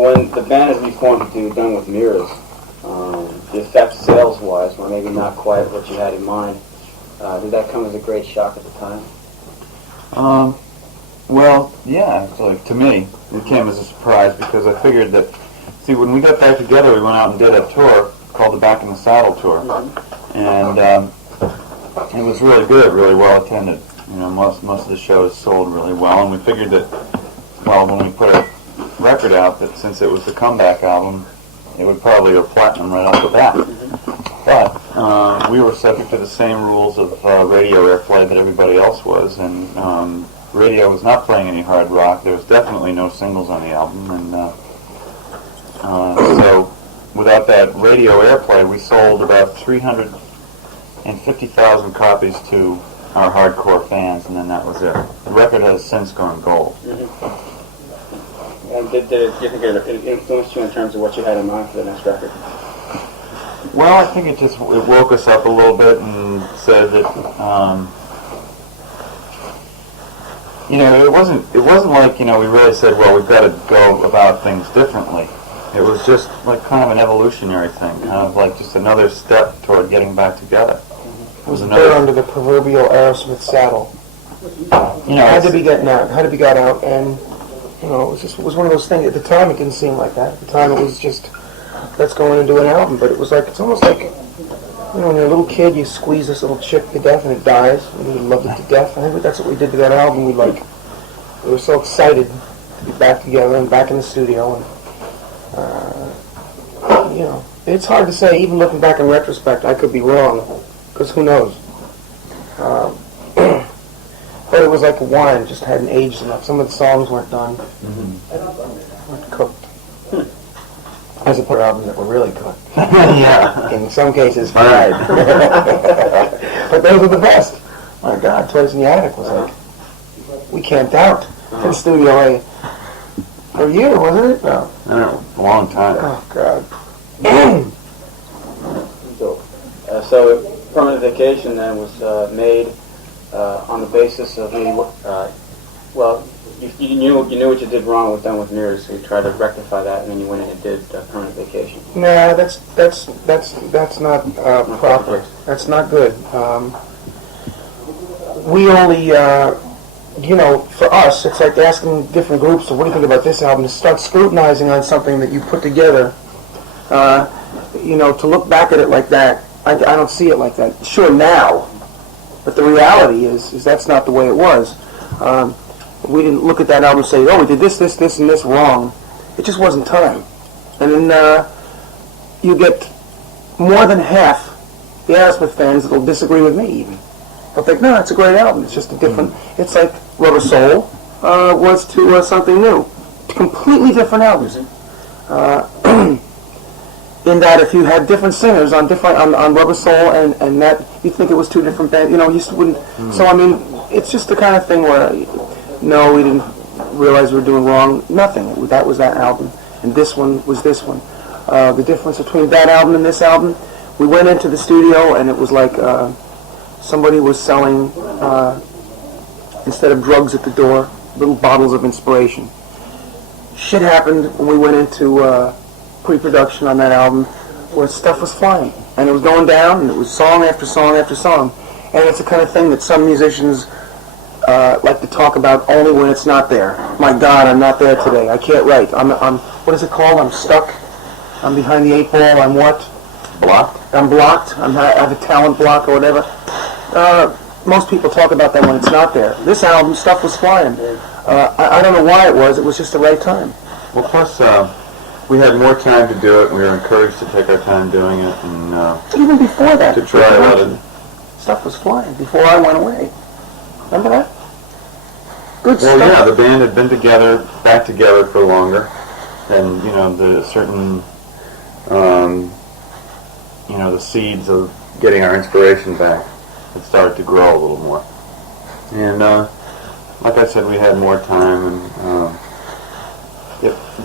when the band has reformed to do Done with Mirrors, the effects sales-wise were maybe not quite what you had in mind. Did that come as a great shock at the time? Well, yeah, actually, to me, it came as a surprise because I figured that, see, when we got back together, we went out and did a tour called the Back in the Saddle Tour, and it was really good, really well attended. You know, most of the shows sold really well, and we figured that, well, when we put a record out, that since it was the comeback album, it would probably go platinum right off the bat. But we were subject to the same rules of radio airplay that everybody else was, and radio was not playing any hard rock. There was definitely no singles on the album, and so without that radio airplay, we sold about 350,000 copies to our hardcore fans, and then that was it. The record has since gone gold. And do you think it influenced you in terms of what you had in mind for the next record? Well, I think it woke us up a little bit and said that, you know, it wasn't like, you know, we really said, well, we've got to go about things differently. It was just like kind of an evolutionary thing, kind of like just another step toward getting back together. It was another under the proverbial Aerosmith saddle. You know, had to be got out, and you know, it was one of those things. At the time, it didn't seem like that. At the time, it was just, let's go in and do an album. But it was like, it's almost like, you know, when you're a little kid, you squeeze this little chick to death and it dies, and you love it to death. I think that's what we did to that album. We were so excited to be back together and back in the studio, and you know, it's hard to say. Even looking back in retrospect, I could be wrong, because who knows. But it was like wine, just hadn't aged enough. Some of the songs weren't done, weren't cooked. As opposed to albums that were really cooked. yeah. In some cases, fried. But those were the best. My God, Toys in the Attic was like, we camped out in the studio for a year, wasn't it? No. No, a long time. Oh, God. So Permanent Vacation then was made on the basis of well, you knew what you did wrong with Done with Mirrors, so you tried to rectify that, and then you went in and did Permanent Vacation. Nah, that's not proper. That's not good. We only, you know, for us, it's like asking different groups, so what do you think about this album? To start scrutinizing on something that you put together, you know, to look back at it like that, I don't see it like that. Sure, now, but the reality is that's not the way it was. We didn't look at that album and say, oh, we did this, and this wrong. It just wasn't time. And then you get more than half the Aerosmith fans that will disagree with me even. They'll think, no, it's a great album. It's just a different, it's like Rubber Soul was to something new. Completely different albums. In that if you had different singers on Rubber Soul and that, you'd think it was two different bands. You know, you wouldn't. So I mean, it's just the kind of thing where, no, we didn't realize we were doing wrong. Nothing. That was that album, and this one was this one. The difference between that album and this album, we went into the studio and it was like somebody was selling, instead of drugs at the door, little bottles of inspiration. Shit happened when we went into pre-production on that album where stuff was flying and it was going down and it was song after song after song, and it's the kind of thing that some musicians like to talk about only when it's not there. My God, I'm not there today. I can't write. I'm what is it called? I'm stuck. I'm behind the eight ball. I'm what? Blocked. I'm blocked. I have a talent block or whatever. Most people talk about that when it's not there. This album, stuff was flying. I don't know why it was. It was just the right time. Well, plus we had more time to do it. We were encouraged to take our time doing it, and even before that, to try a lot of stuff was flying before I went away. Remember that? Good well, stuff. yeah, the band had been back together for longer, and you know the certain, you know, the seeds of getting our inspiration back had started to grow a little more, and like I said, we had more time, and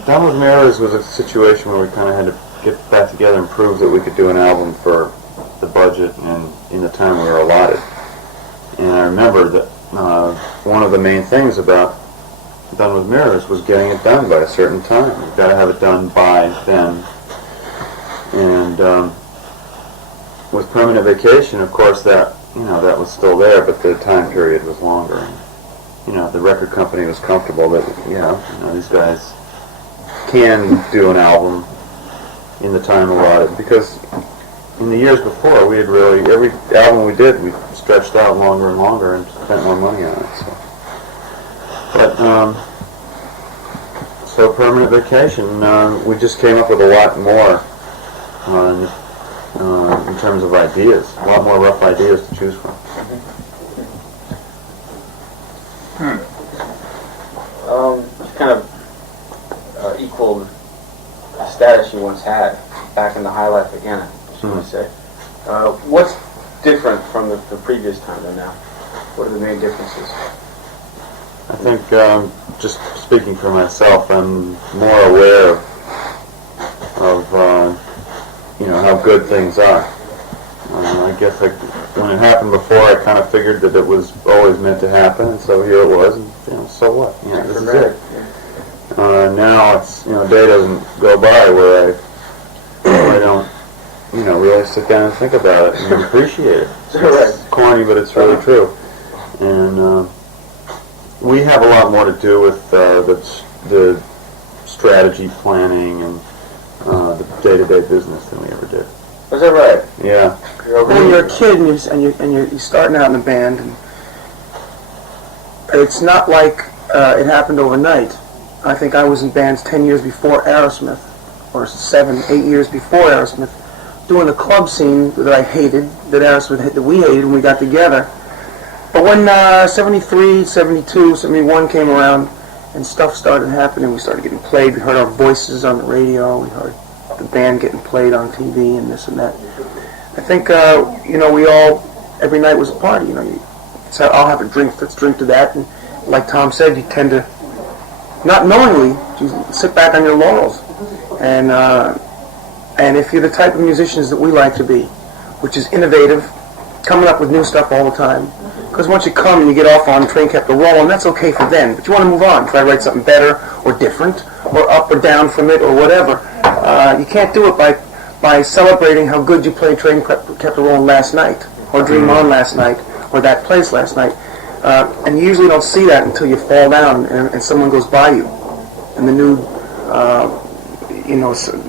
Done with Mirrors was a situation where we kind of had to get back together and prove that we could do an album for the budget and in the time we were allotted. And I remember that one of the main things about done with Mirrors was getting it done by a certain time. You've got to have it done by then. And with Permanent Vacation, of course, that that was still there, but the time period was longer. And, the record company was comfortable that these guys can do an album in the time allotted, because in the years before we had really every album we did we stretched out longer and longer and spent more money on it. So Permanent Vacation, we just came up with a lot more in terms of ideas, a lot more rough ideas to choose from. Kind of equaled the status you once had back in the high life again, should we say. What's different from the previous time than now? What are the main differences? I think, just speaking for myself, I'm more aware of how good things are. I guess when it happened before, I kind of figured that it was always meant to happen, and so here it was, and so what? This is it. Now it's, a day doesn't go by where I don't, really sit down and think about it and appreciate it. It's corny, but it's really true. And we have a lot more to do with the strategy planning and the day-to-day business than we ever did. Is that right? Yeah. When you're a kid and you're starting out in a band, and it's not like it happened overnight. I think I was in bands 10 years before Aerosmith, or 7, 8 years before Aerosmith, doing the club scene that I hated, that we hated when we got together. But when 73, 72, 71 came around and stuff started happening, we started getting played, we heard our voices on the radio, we heard the band getting played on TV and this and that. I think, we all, every night was a party, So I'll have a drink, let's drink to that. And like Tom said, you tend to, not knowingly, you sit back on your laurels. And if you're the type of musicians that we like to be, which is innovative, coming up with new stuff all the time, because once you come and you get off on Train Kept a Rolling, that's okay for then, but you want to move on, try to write something better or different, or up or down from it, or whatever. You can't do it by celebrating how good you played Train Kept a Rolling last night, or Dream On last night, or that place last night. And you usually don't see that until you fall down and someone goes by you. And the new,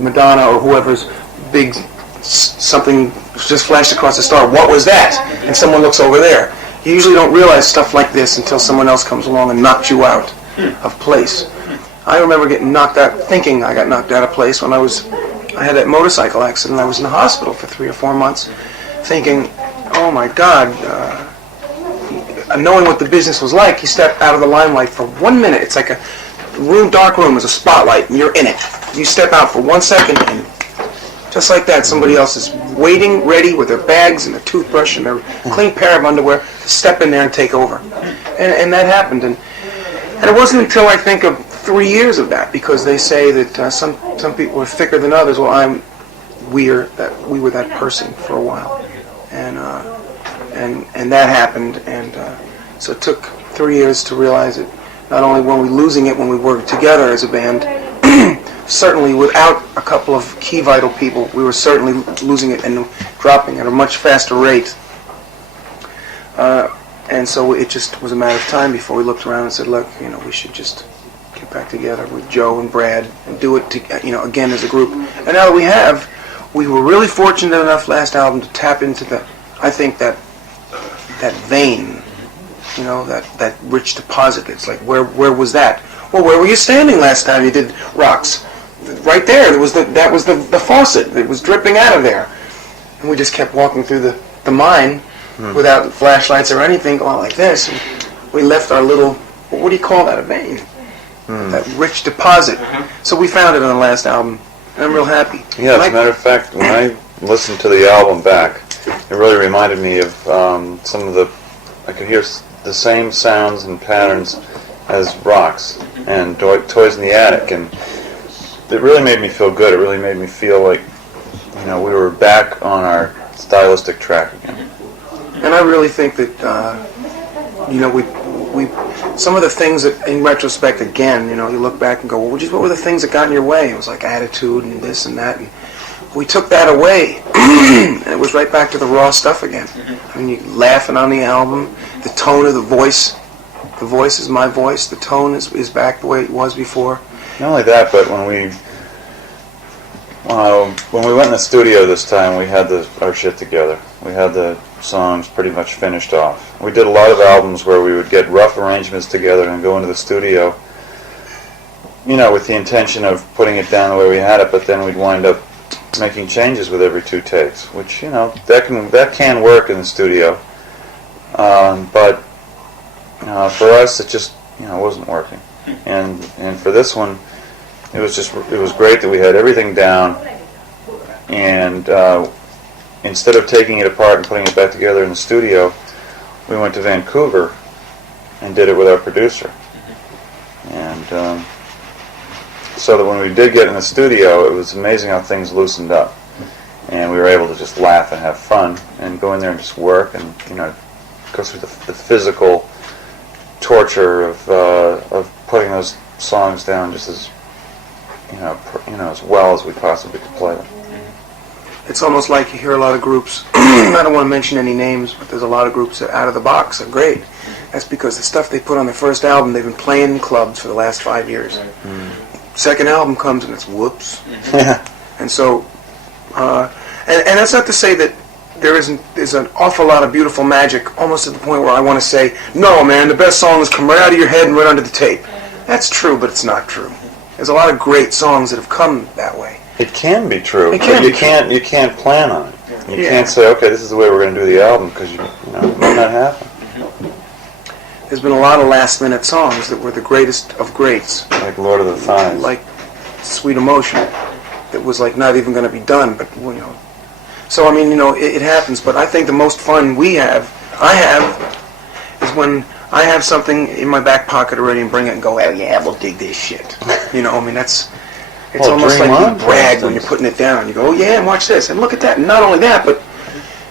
Madonna or whoever's big something just flashed across the star. What was that? And someone looks over there. You usually don't realize stuff like this until someone else comes along and knocks you out of place. I remember getting knocked out, thinking I got knocked out of place when I had that motorcycle accident. I was in the hospital for 3 or 4 months, thinking, oh my God, knowing what the business was like, you step out of the limelight for 1 minute. It's like a dark room is a spotlight, and you're in it. You step out for 1 second, and just like that, somebody else is waiting, ready, with their bags and their toothbrush and their clean pair of underwear to step in there and take over. And that happened. And it wasn't until I think of 3 years of that, because they say that some people are thicker than others. Well, we were that person for a while, and that happened, and so it took 3 years to realize it. Not only were we losing it when we worked together as a band, certainly without a couple of key vital people, we were certainly losing it and dropping at a much faster rate. And so it just was a matter of time before we looked around and said, look, we should just get back together with Joe and Brad and do it, again as a group. And now that we were really fortunate enough last album to tap into that vein, that rich deposit. It's like, where was that? Well, where were you standing last time you did Rocks? Right there. That was the faucet. It was dripping out of there. And we just kept walking through the mine without flashlights or anything, going like this. And we left our little, what do you call that, a vein? That rich deposit. So we found it on the last album, and I'm real happy. Yeah, as a matter of fact, when I listened to the album back, it really reminded me of some of I could hear the same sounds and patterns as Rocks and Toys in the Attic, and it really made me feel good. It really made me feel like, we were back on our stylistic track again. And I really think that, we some of the things that, in retrospect, again, you look back and go, well, what were the things that got in your way? It was like attitude and this and that. And we took that away, and it was right back to the raw stuff again. I mean, you laughing on the album, the tone of the voice. The voice is my voice. The tone is back the way it was before. Not only that, but when we went in the studio this time, we had our shit together. We had the songs pretty much finished off. We did a lot of albums where we would get rough arrangements together and go into the studio, with the intention of putting it down the way we had it, but then we'd wind up making changes with every 2 takes, which, that can work in the studio. But for us, it just, wasn't working. And for this one, it was great that we had everything down, and instead of taking it apart and putting it back together in the studio, we went to Vancouver and did it with our producer. And so that when we did get in the studio, it was amazing how things loosened up, and we were able to just laugh and have fun and go in there and just work and go through the physical torture of putting those songs down just as as well as we possibly could play them. It's almost like you hear a lot of groups, I don't want to mention any names, but there's a lot of groups that out of the box are great. That's because the stuff they put on their first album, they've been playing in clubs for the last 5 years. Second album comes and it's whoops. Yeah. And so, and that's not to say that there's an awful lot of beautiful magic, almost at the point where I want to say, no man, the best songs come right out of your head and right onto the tape. That's true, but it's not true. There's a lot of great songs that have come that way. It can be true, It but can you be can't you can't plan on it. You Yeah. can't say, okay, this is the way we're going to do the album, because it might not happen. There's been a lot of last-minute songs that were the greatest of greats, Like Lord of the Flies. like Sweet Emotion, that was like not even going to be done, but So I mean, it happens. But I think the most fun I have, is when I have something in my back pocket already and bring it and go, oh yeah, we'll dig this shit. It's almost Dream like On, you for brag when instance. you're putting it down. You go, oh yeah, and watch this, and look at that. And not only that,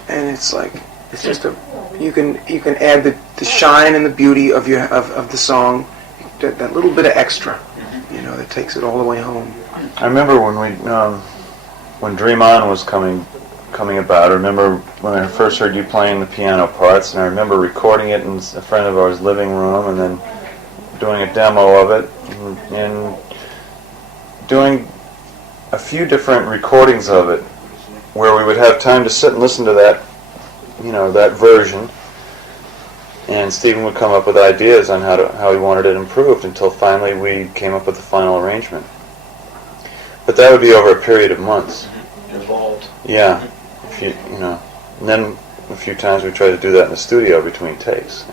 and it's like, it's just you can add the shine and the beauty of the song, that little bit of extra, that takes it all the way home. I remember when Dream On was coming about. I remember when I first heard you playing the piano parts, and I remember recording it in a friend of ours' living room, and then doing a demo of it, and doing a few different recordings of it, where we would have time to sit and listen to that, that version, and Stephen would come up with ideas on how he wanted it improved, until finally we came up with the final arrangement. But that would be over a period of months. Involved. Yeah, and then a few times we tried to do that in the studio between takes.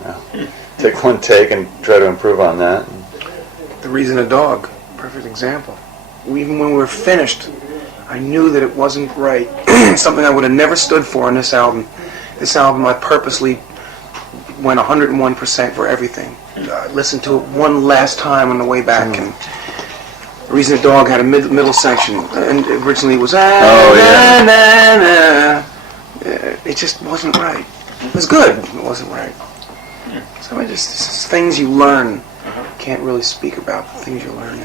Take one take and try to improve on that. The Reason a Dog, perfect example. Even when we were finished, I knew that it wasn't right. Something I would have never stood for in this album. This album, I purposely went 101% for everything. I listened to it one last time on the way back, and The Reason a Dog had a middle section, and originally it was it just wasn't right. It was good, it wasn't right. So it's things you learn. Can't really speak about the things you learn,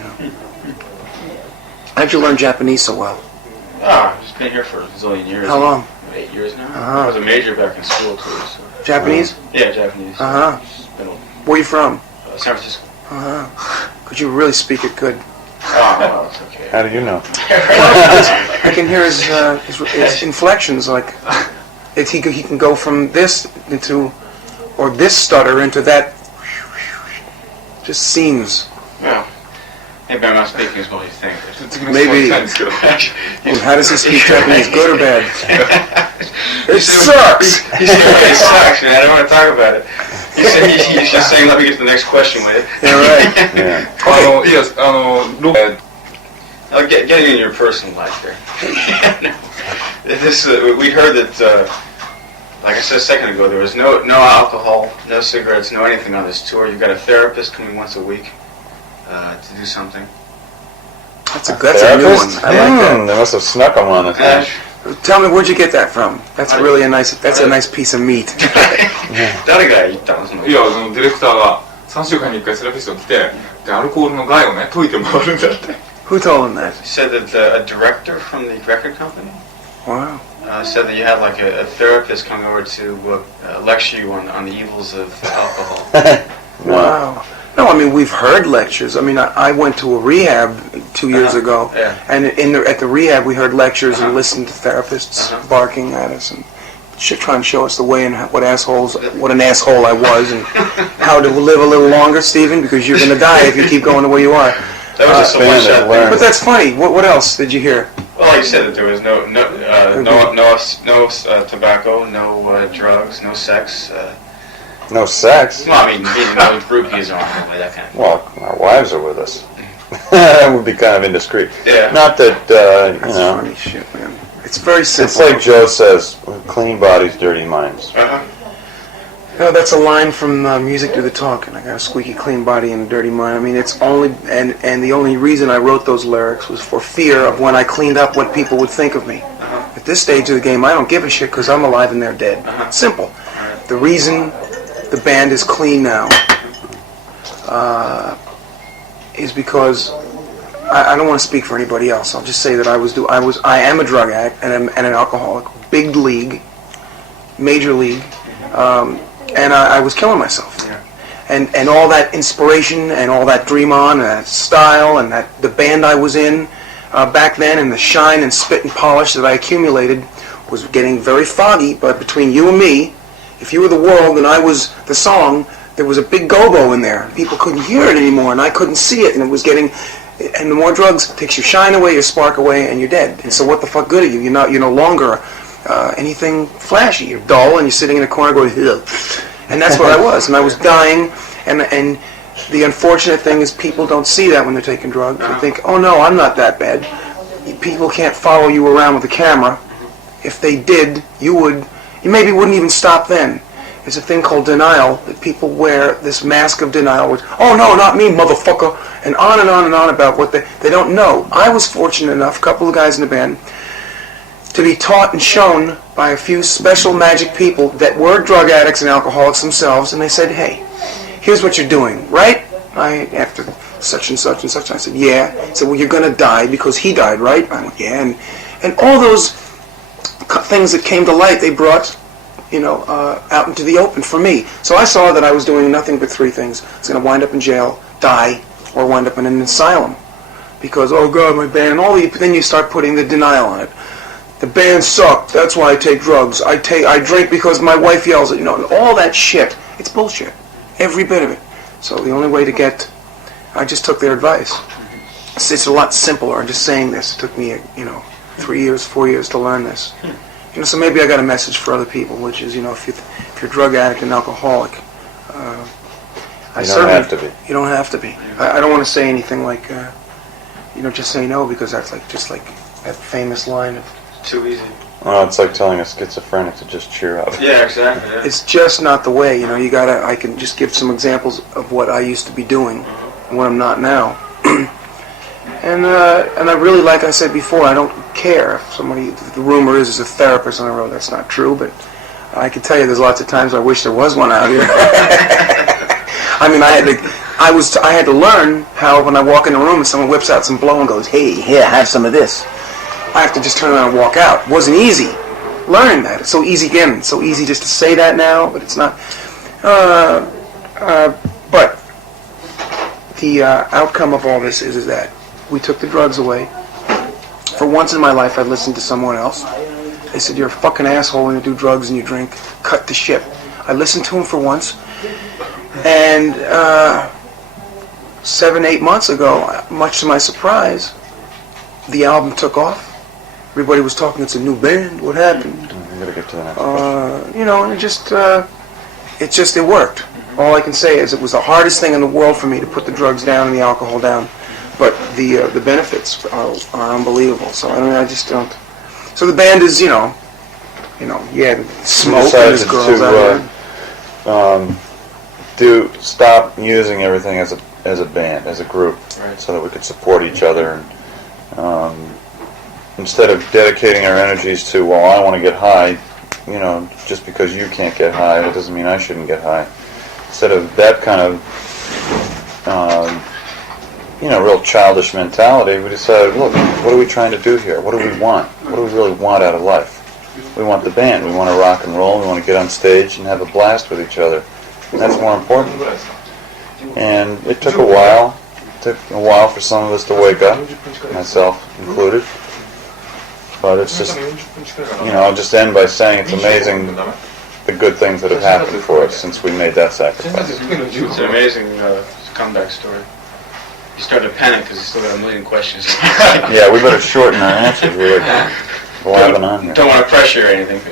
How'd you learn Japanese so well? I've just been here for a zillion years. How long? 8 years now. I was a major back in school too. So. Japanese? Yeah, Japanese. Where are you from? San Francisco. Could you really speak it good? Oh, it's okay. How do you know? I can hear his inflections, like he can go from this into, or this stutter into that. Just seems. Well, maybe I'm not speaking as well as you think. Maybe. And how does he speak Japanese, good or bad? It sucks! He said it sucks, man. I don't want to talk about it. He's just saying, let me get to the next question with it. Yeah, right. Yeah. Yes, getting in your personal life here. We heard that, like I said a second ago, there was no alcohol, no cigarettes, no anything on this tour. You've got a therapist coming once a week to do something. That's a new one. I like that. They must have snuck them on us. Tell me, where'd you get that from? That's really a nice piece of meat. 誰が言ったのそのいや、そのディレクターが3週間に1回セラピストが来て、でアルコールの害をね解いて回るんだって。Who told him that? He said that a director from the record company Wow. said that you had like a therapist come over to lecture you on the evils of alcohol. Wow. No, I mean, we've heard lectures. I mean, I went to a rehab 2 years ago, Yeah. and at the rehab we heard lectures and listened to therapists barking at us and trying to show us the way and what an asshole I was, and how to live a little longer, Stephen, because you're going to die if you keep going the way you are. That was just a one-shot thing. But that's funny. What else did you hear? Well, like you said, that there was no tobacco, no drugs, no sex. No sex? Well, I mean, no groupies or anything, that kind of thing. Well, our wives are with us. That would be kind of indiscreet. Yeah. Not that, That's you know. funny shit, man. It's very simple. It's like Joe says, clean bodies, dirty minds. No, that's a line from Music Do the Talking. I got a squeaky clean body and a dirty mind. I mean, it's only, and the only reason I wrote those lyrics was for fear of when I cleaned up what people would think of me. At this stage of the game, I don't give a shit because I'm alive and they're dead. Simple. The reason the band is clean now is because I don't want to speak for anybody else. I'll just say that I am a drug addict and an alcoholic, big league, major league. And I was killing myself. Yeah. And all that inspiration and all that dream on and that style and that the band I was in back then and the shine and spit and polish that I accumulated was getting very foggy. But between you and me, if you were the world and I was the song, there was a big gobo in there. People couldn't hear it anymore and I couldn't see it, and it was getting. And the more drugs takes your shine away, your spark away, and you're dead. And so what the fuck good are you? You're no longer anything flashy. You're dull, and you're sitting in a corner going, ugh. And that's where I was. And I was dying, and the unfortunate thing is people don't see that when they're taking drugs. They think, oh no, I'm not that bad. People can't follow you around with a camera. If they did, you maybe wouldn't even stop then. There's a thing called denial, that people wear this mask of denial, which, oh no, not me, motherfucker, and on and on and on about what they don't know. I was fortunate enough, a couple of guys in the band, to be taught and shown by a few special magic people that were drug addicts and alcoholics themselves, and they said, hey, here's what you're doing, right? After such and such and such, I said, yeah. He said, well, you're going to die because he died, right? I went, yeah. And all those things that came to light, they brought, out into the open for me. So I saw that I was doing nothing but three things. I was going to wind up in jail, die, or wind up in an asylum. Because, oh God, my band, then you start putting the denial on it. The band sucked, that's why I take drugs. I drink because my wife yells at all that shit. It's bullshit. Every bit of it. So the only way to I just took their advice. It's a lot simpler. I'm just saying this. It took me, 3 years, 4 years to learn this. So maybe I got a message for other people, which is, if you're a drug addict and alcoholic, you don't have to be. You don't have to be. I don't want to say anything like, just say no, because that's just like that famous line of, too easy. Well, it's like telling a schizophrenic to just cheer up. Yeah, exactly. Yeah. It's just not the way. I can just give some examples of what I used to be doing and what I'm not now. And I really, like I said before, I don't care if the rumor is there's a therapist on the road. That's not true, but I can tell you there's lots of times I wish there was one out here. I mean, I had to learn how when I walk in a room and someone whips out some blow and goes, hey, here, have some of this. I have to just turn around and walk out. It wasn't easy. Learning that. It's so easy again. It's so easy just to say that now, but it's not. But the outcome of all this is that we took the drugs away. For once in my life, I listened to someone else. They said, you're a fucking asshole when you do drugs and you drink. Cut the shit. I listened to him for once. And 7-8 months ago, much to my surprise, the album took off. Everybody was talking, it's a new band. What happened? I'm going to get to the next question. And it worked. All I can say is it was the hardest thing in the world for me to put the drugs down and the alcohol down. But the benefits are unbelievable. So I just don't. So the band is, smoke and there's girls out there. Stop using everything as a band, as a group, right, so that we could support each other. And, instead of dedicating our energies to, well, I want to get high, just because you can't get high, that doesn't mean I shouldn't get high. Instead of that kind of real childish mentality, we decided, look, what are we trying to do here? What do we want? What do we really want out of life? We want the band. We want to rock and roll. We want to get on stage and have a blast with each other. And that's more important. And it took a while. It took a while for some of us to wake up, myself included. But it's just, I'll just end by saying it's amazing the good things that have happened for us since we made that sacrifice. It's an amazing comeback story. You started to panic because you still got a million questions. Yeah, we better shorten our answers. We're blabbing on here. Don't want to pressure or anything.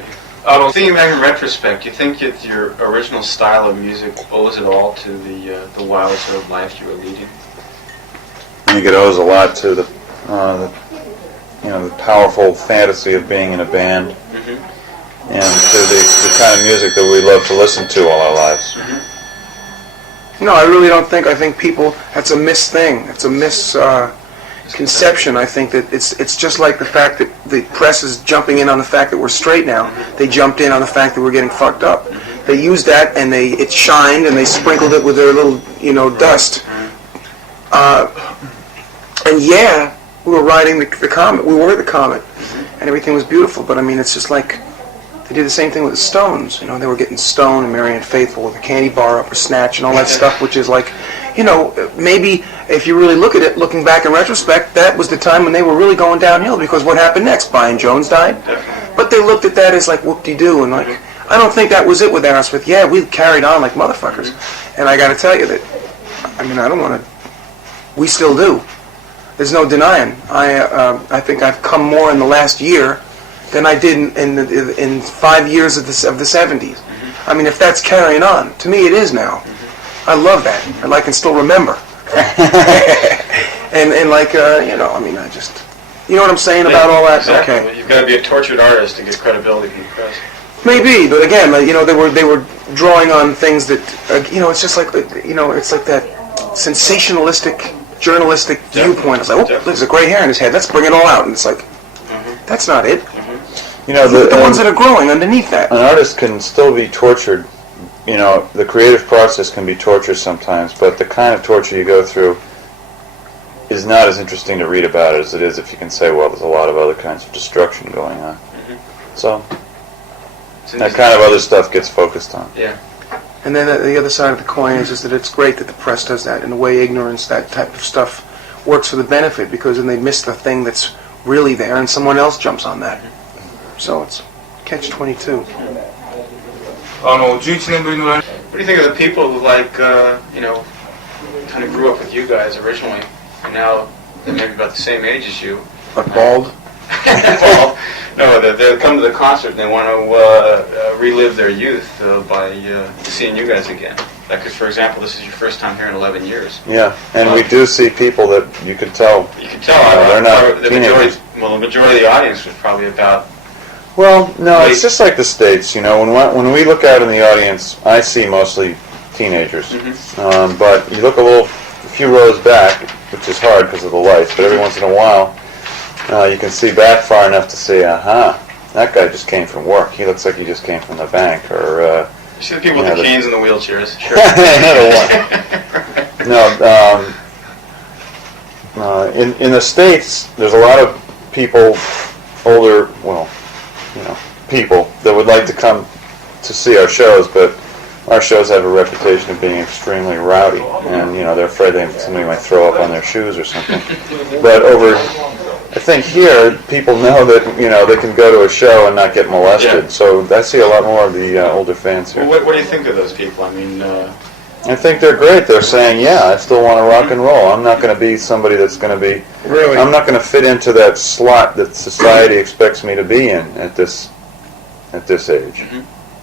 Thinking back in retrospect, you think that your original style of music owes it all to the wild sort of life you were leading? I think it owes a lot to the powerful fantasy of being in a band, and to the kind of music that we love to listen to all our lives. No, I really don't think. I think people. That's a thing. It's a misconception. I think that it's just like the fact that the press is jumping in on the fact that we're straight now. They jumped in on the fact that we're getting fucked up. They used that and it shined and they sprinkled it with their little dust. And yeah, we were riding the comet. We were the comet, and everything was beautiful. But I mean, it's just like. They did the same thing with the Stones. They were getting stoned and Marianne Faithfull with a candy bar up her snatch and all that stuff, which is like, maybe if you really look at it, looking back in retrospect, that was the time when they were really going downhill because what happened next? Brian Jones died. But they looked at that as like whoop-de-doo and like, I don't think that was it with Aerosmith. Yeah, we carried on like motherfuckers. And I got to tell you that, I don't want to, we still do. There's no denying. I think I've come more in the last year than I did in 5 years of the 70s. I mean, if that's carrying on, to me it is now. I love that, and I can still remember. and like, I just, you know what I'm saying about all that? Exactly. Okay. You've got to be a tortured artist to get credibility from the press. Maybe, but again, they were drawing on things that, it's just like, it's like that sensationalistic, journalistic viewpoint. It's like, there's a gray hair in his head. Let's bring it all out, and it's like, that's not it. The ones that are growing underneath that. An artist can still be tortured. The creative process can be torture sometimes, but the kind of torture you go through is not as interesting to read about as it is if you can say, well, there's a lot of other kinds of destruction going on. So that kind of other stuff gets focused on. Yeah. And then the other side of the coin is that it's great that the press does that. In a way, ignorance, that type of stuff, works for the benefit because then they miss the thing that's really there and someone else jumps on that. So it's catch-22. What do you think of the people who kind of grew up with you guys originally, and now they're maybe about the same age as you? But bald? Well, no, they come to the concert and they want to relive their youth by seeing you guys again. Because, for example, this is your first time here in 11 years. Yeah, and we do see people that you could tell. You can tell. They're not teenagers. The majority of the audience was probably about. Well, no, it's just like the States. When we look out in the audience, I see mostly teenagers. But you look a few rows back, which is hard because of the lights. But every once in a while, you can see back far enough to say, that guy just came from work. He looks like he just came from the bank, or. You see the people with the canes and the wheelchairs. Sure. In the States, there's a lot of people, older, people that would like to come to see our shows, but our shows have a reputation of being extremely rowdy, and they're afraid somebody might throw up on their shoes or something. But I think here people know that they can go to a show and not get molested. Yeah. So I see a lot more of the older fans here. Well, what do you think of those people? I mean, I think they're great. They're saying, "Yeah, I still want to rock and roll. I'm not going to be somebody that's going to be. Really? I'm not going to fit into that slot that society expects me to be in at this age.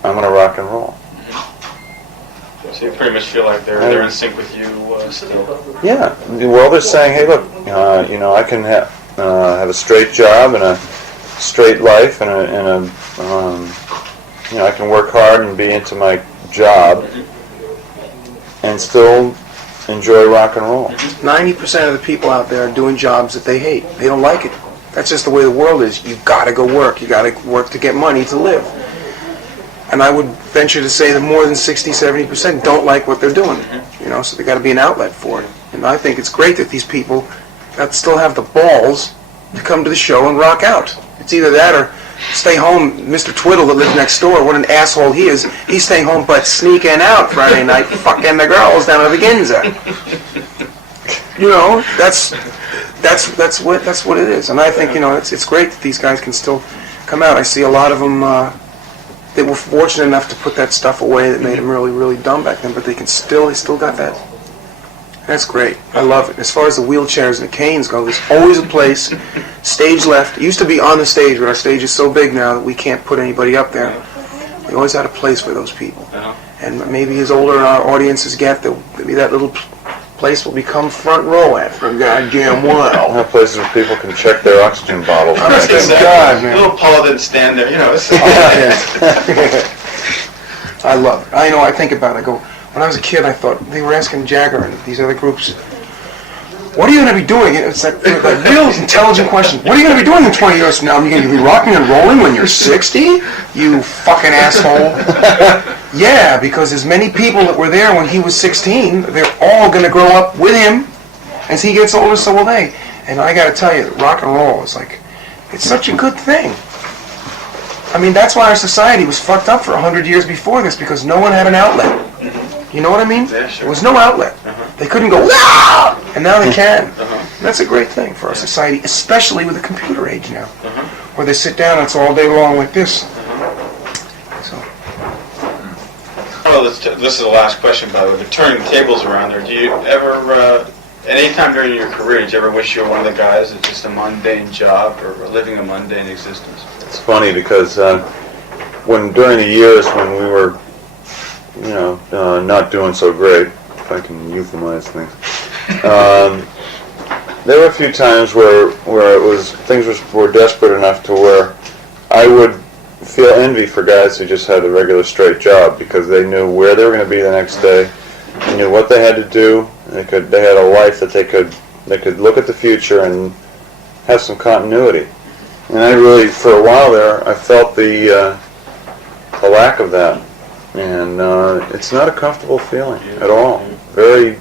I'm going to rock and roll." So you pretty much feel like they're in sync with you still. Yeah. Well, they're saying, "Hey, look, I can have a straight job and a straight life, and I can work hard and be into my job and still enjoy rock and roll." 90% of the people out there are doing jobs that they hate. They don't like it. That's just the way the world is. You've got to go work. You got to work to get money to live. And I would venture to say that more than 60, 70% don't like what they're doing. You know, so they got to be an outlet for it. And I think it's great that these people that still have the balls to come to the show and rock out. It's either that or stay home. Mr. Twiddle that lives next door, what an asshole he is. He's staying home but sneaking out Friday night, fucking the girls down at the Ginza. You know, that's what it is. And I think, you know, it's great that these guys can still come out. I see a lot of them. They were fortunate enough to put that stuff away that made them really, really dumb back then, but they still got that. That's great. I love it. As far as the wheelchairs and the canes go, there's always a place, stage left. It used to be on the stage, but our stage is so big now that we can't put anybody up there. We always had a place for those people. And maybe as older our audiences get, maybe that little place will become front row after a goddamn while. Have places where people can check their oxygen bottles. Thank God, man. Little Paul didn't stand there, you know. I love it. I know, I think about it. I go, when I was a kid, I thought, they were asking Jagger and these other groups, what are you going to be doing? It's like real intelligent question. What are you going to be doing in 20 years from now? Are you going to be rocking and rolling when you're 60? You fucking asshole. Yeah, because as many people that were there when he was 16, they're all going to grow up with him. As he gets older, so will they. And I got to tell you, rock and roll is like, it's such a good thing. I mean, that's why our society was fucked up for 100 years before this, because no one had an outlet. You know what I mean? Yeah, sure. There was no outlet. They couldn't go, "Wah!" And now they can. And that's a great thing for our society, especially with the computer age now, where they sit down and it's all day long like this. So. Well, this is the last question, by the way, but turning the tables around there, do you ever, any time during your career, did you ever wish you were one of the guys that's just a mundane job or living a mundane existence? It's funny because during the years when we were, not doing so great, if I can euphemize things, there were a few times where things were desperate enough to where I would feel envy for guys who just had a regular straight job because they knew where they were going to be the next day, they knew what they had to do, they had a life that they could look at the future and have some continuity. And I really, for a while there, I felt the lack of that. And it's not a comfortable feeling at all. Very,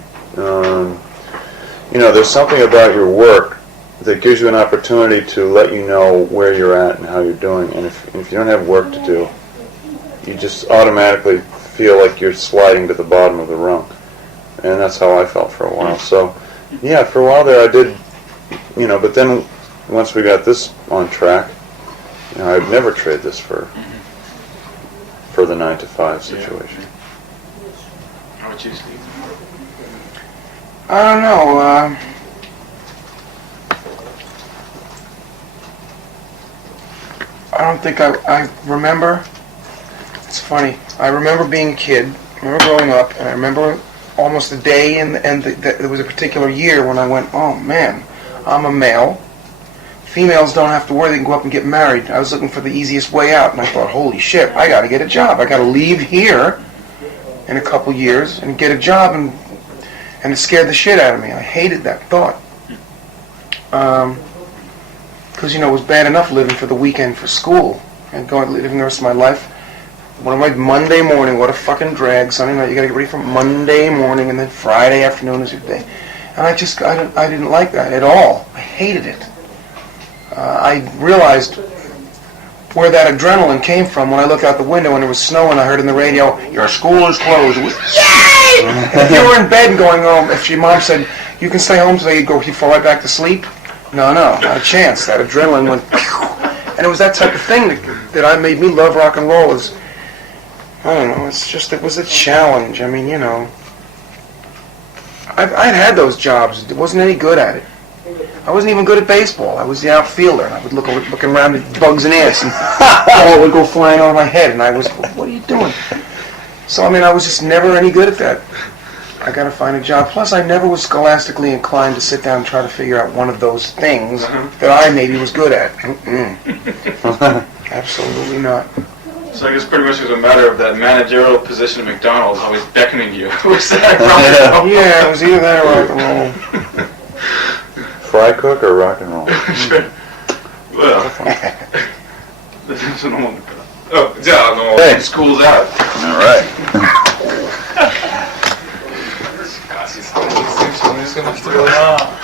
there's something about your work that gives you an opportunity to let you know where you're at and how you're doing. And if you don't have work to do, you just automatically feel like you're sliding to the bottom of the rung. And that's how I felt for a while. So, yeah, for a while there I did, but then once we got this on track, I'd never trade this for the 9-to-5 situation. How about you, Steve? I don't know. I don't think I remember. It's funny. I remember being a kid. I remember growing up, and I remember almost the day, and there was a particular year when I went, oh man, I'm a male. Females don't have to worry, they can go up and get married. I was looking for the easiest way out, and I thought, holy shit, I got to get a job. I got to leave here in a couple years and get a job, and it scared the shit out of me. I hated that thought. Because, it was bad enough living for the weekend for school and living the rest of my life. When I'm like Monday morning, what a fucking drag. Sunday night, you got to get ready for Monday morning, and then Friday afternoon is your day. And I didn't like that at all. I hated it. I realized where that adrenaline came from when I looked out the window and it was snowing. I heard in the radio, your school is closed. It was, yay! If you were in bed going, if your mom said, you can stay home today, you'd fall right back to sleep. No, not a chance. That adrenaline went, and it was that type of thing that made me love rock and roll. I don't know, it was a challenge. I mean, I'd had those jobs. I wasn't any good at it. I wasn't even good at baseball. I was the outfielder. I would looking around at bugs and ants, and ball would go flying over my head, and I was, what are you doing? So, I was just never any good at that. I got to find a job. Plus, I never was scholastically inclined to sit down and try to figure out one of those things that I maybe was good at. Absolutely not. So I guess pretty much it was a matter of that managerial position at McDonald's always beckoning you. Was that right? Yeah, it was either that or rock and roll. Fry cook or rock and roll? Sure. Well, this is a normal. じゃあSchool's out. All right. しかし、30センチの人だな。